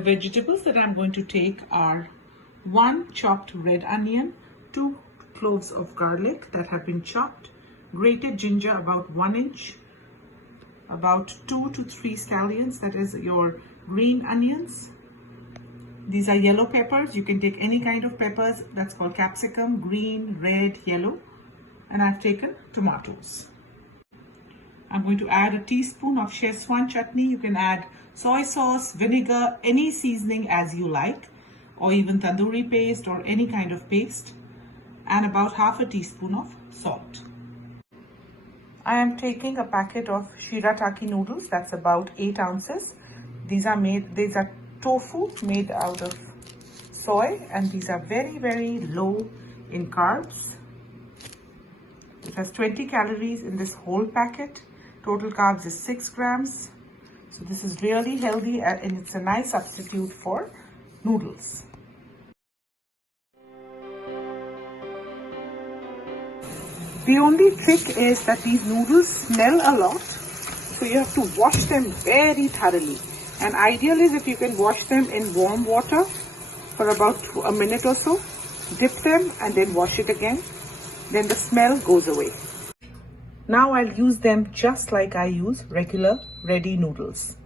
The vegetables that I'm going to take are 1 chopped red onion, 2 cloves of garlic that have been chopped, grated ginger about 1 inch, about 2 to 3 scallions, that is your green onions. These are yellow peppers. You can take any kind of peppers. That's called capsicum, green, red, yellow. And I've taken tomatoes. I'm going to add a teaspoon of Szechuan chutney. You can add soy sauce, vinegar, any seasoning as you like, or even tandoori paste or any kind of paste, and about half a teaspoon of salt. I am taking a packet of shirataki noodles. That's about 8 ounces. These are tofu made out of soy, and these are very, very low in carbs. It has 20 calories in this whole packet. Total carbs is 6 grams. So this is really healthy and it's a nice substitute for noodles. The only trick is that these noodles smell a lot. So you have to wash them very thoroughly. And ideal is if you can wash them in warm water for about a minute or so. Dip them and then wash it again. Then the smell goes away. Now I'll use them just like I use regular ready noodles.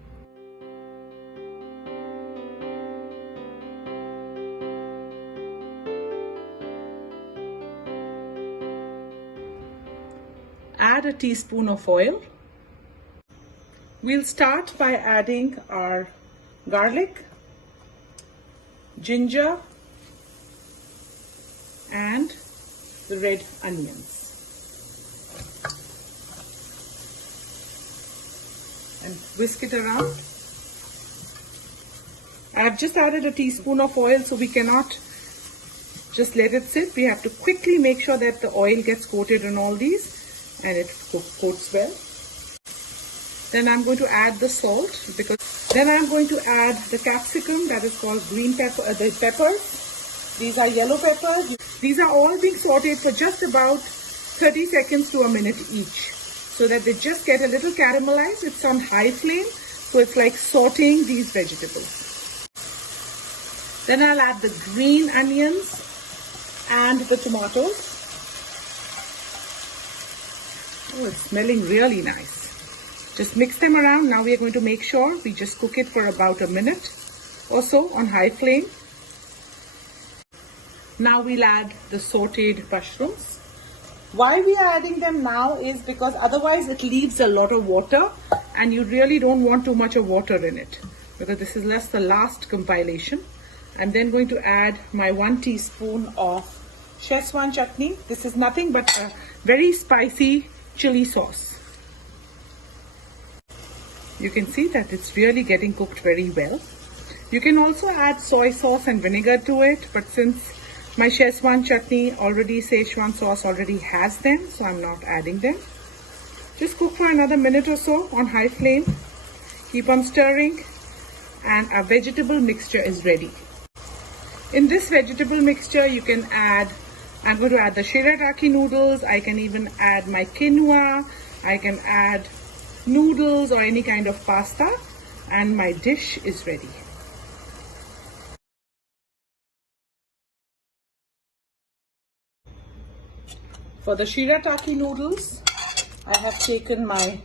Add a teaspoon of oil. We'll start by adding our garlic, ginger, and the red onions. And whisk it around. I've just added a teaspoon of oil, so we cannot just let it sit. We have to quickly make sure that the oil gets coated on all these and it coats well. Then I'm going to add the salt, then I'm going to add the capsicum, that is called green pepper, the peppers. These are yellow peppers. These are all being sauteed for just about 30 seconds to a minute each, so that they just get a little caramelized. It's on high flame, so it's like sauteing these vegetables. Then I'll add the green onions and the tomatoes. Oh, it's smelling really nice. Just mix them around. Now we are going to make sure we just cook it for about a minute or so on high flame. Now we'll add the sauteed mushrooms. Why we are adding them now is because otherwise it leaves a lot of water and you really don't want too much of water in it, because this is just the last compilation. I'm then going to add my 1 teaspoon of Szechuan chutney. This is nothing but a very spicy chili sauce. You can see that it's really getting cooked very well. You can also add soy sauce and vinegar to it, but since my Szechuan chutney Szechuan sauce already has them, so I'm not adding them. Just cook for another minute or so on high flame. Keep on stirring and our vegetable mixture is ready. In this vegetable mixture you can add, I'm going to add the shirataki noodles. I can even add my quinoa. I can add noodles or any kind of pasta, and my dish is ready. For the shirataki noodles, I have taken my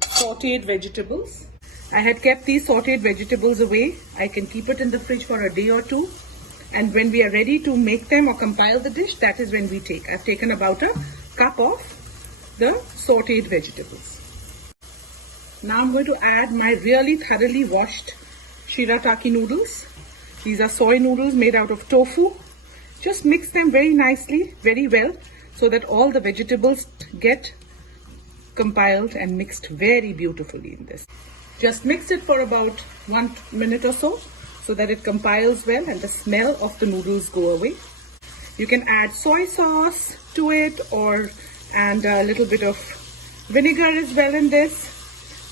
sauteed vegetables. I had kept these sauteed vegetables away. I can keep it in the fridge for a day or two. And when we are ready to make them or compile the dish, that is when we take. I've taken about a cup of the sauteed vegetables. Now I'm going to add my really thoroughly washed shirataki noodles. These are soy noodles made out of tofu. Just mix them very nicely, very well, so that all the vegetables get compiled and mixed very beautifully in this. Just mix it for about 1 minute or so that it compiles well and the smell of the noodles go away. You can add soy sauce to it and a little bit of vinegar as well in this.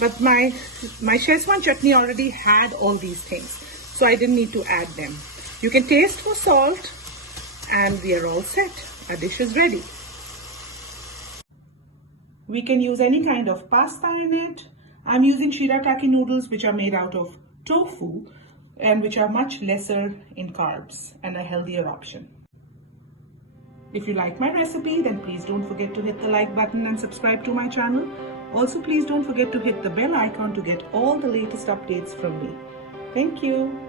But my Szechuan chutney already had all these things, so I didn't need to add them. You can taste for salt and we are all set. Our dish is ready. We can use any kind of pasta in it. I'm using shirataki noodles which are made out of tofu. and which are much lesser in carbs and a healthier option. If you like my recipe, then please don't forget to hit the like button and subscribe to my channel. Also, please don't forget to hit the bell icon to get all the latest updates from me. Thank you.